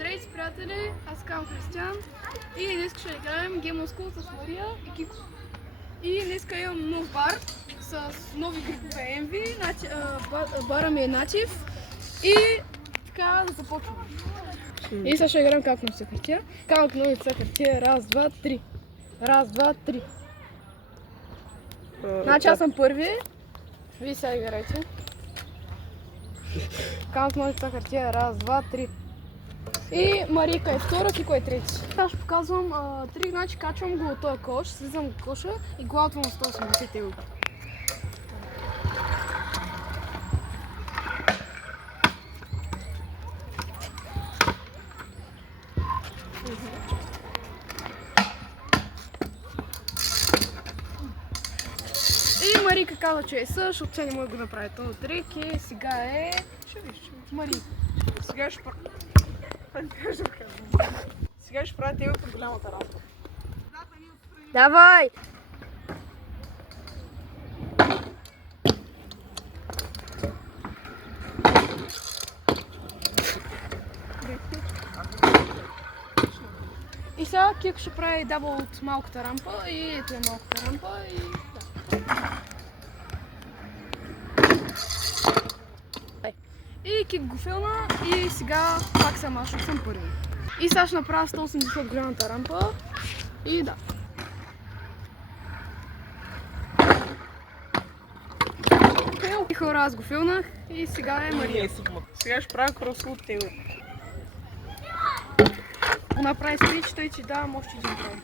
Здравейте, приятели! Аз казвам Християн и днес ще играем Game of School с Мария и Кико. И днес имам нов бар с нови грипове Envy, бара ми е Native и така да започваме. И сега ще играем как носи хартия. Как носи хартия, раз, два, три. Раз, два, три. Значи аз съм първи, вие сега играйте. Как носи хартия, раз, два, три. И Марийка е втора, Кико е трети. Аз ще показвам три, значи качвам го от този кош, слизам в коша и го аутвам на 180 евро. И Марийка каза, че е защото тя не може да го направи този трик и сега е... Ще виж, Марийка. Сега ще правя тебе под голямата рамка. Давай! И сега Кико ще прави дабъл от малката рампа и ето е малката рампа и да. И Кико го филма и сега пак съм аз, защото съм първи. И сега ще направя 180 голямата рампа и да. И хора, аз го филнах и сега е Мария. Сега ще правя кросфут тебе. Го направи спич, тъй че да, може да направи.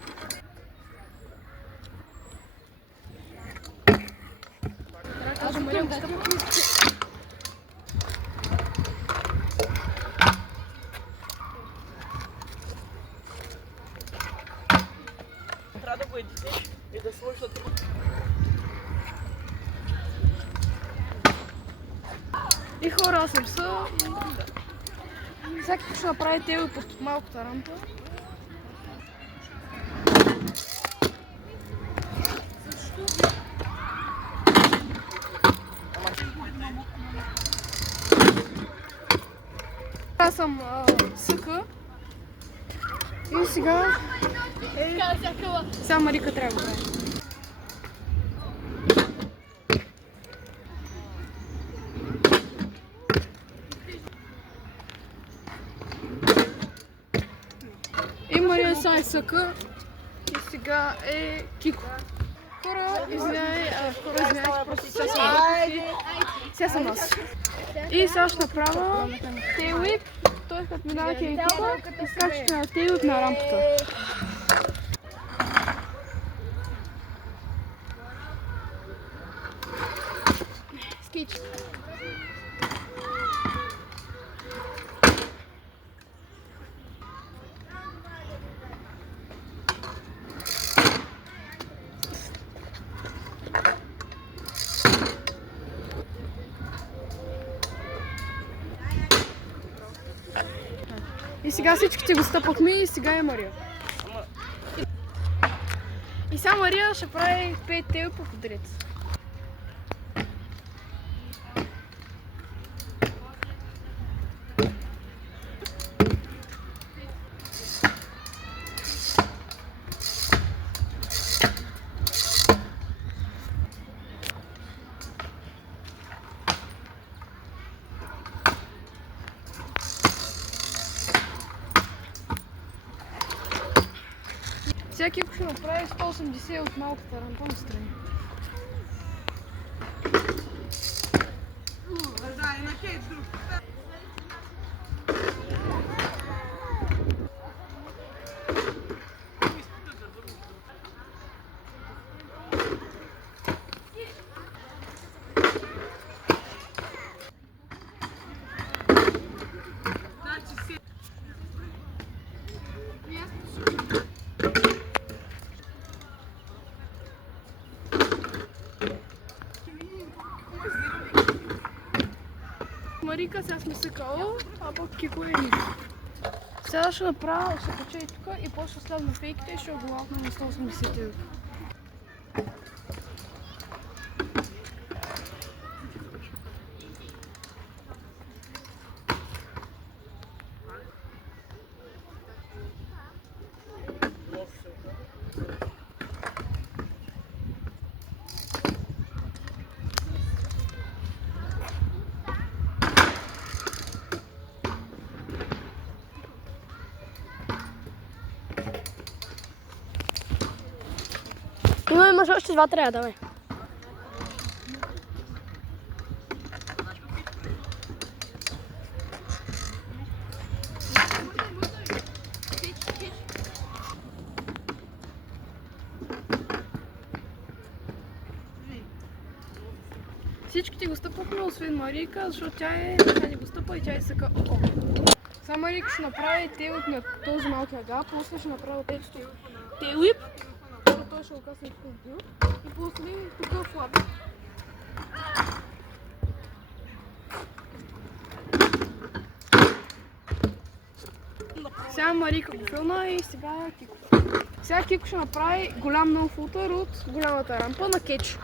Кажа Мария, го стъпва. Трябва да го едитиш и да сложиш да тук. И хора, аз съм са и да. Всеки ще направи тебе под малката рампа. Аз съм съка. И сега... Сега Марийка трябва да прави. И Мария сега е съка. И сега е Кико. Хора, извинявайте, просто сега съм вътре. Сега съм аз. И сега ще направя тейлвип. Той като минава кейтова, изкачате на тейлвип на рампата. Скич. И сега всичките го стъпахме и сега е Мария. И сега Мария ще прави 5 тейлвипа подред. Всеки ще направи 180 от малката рампа настрани. Марийка сега сме съкала, а пък Кико е Ника. Сега ще направя, ще кача и тук и после ще след на фейките и ще го лапна на 180 евро. Но имаш още два, трябва, давай. Всичките го стъпахме, освен Марийка, защото тя не го стъпа и тя изсъка око. Сега Марийка ще направи тейлип на този малкия гап, после ще направи течето тейлип, който той ще го касне тук в бил и после тук флап. Сега Марийка го филна и сега Кико. Сега Кико ще направи голям нов футър от голямата рампа на кетч.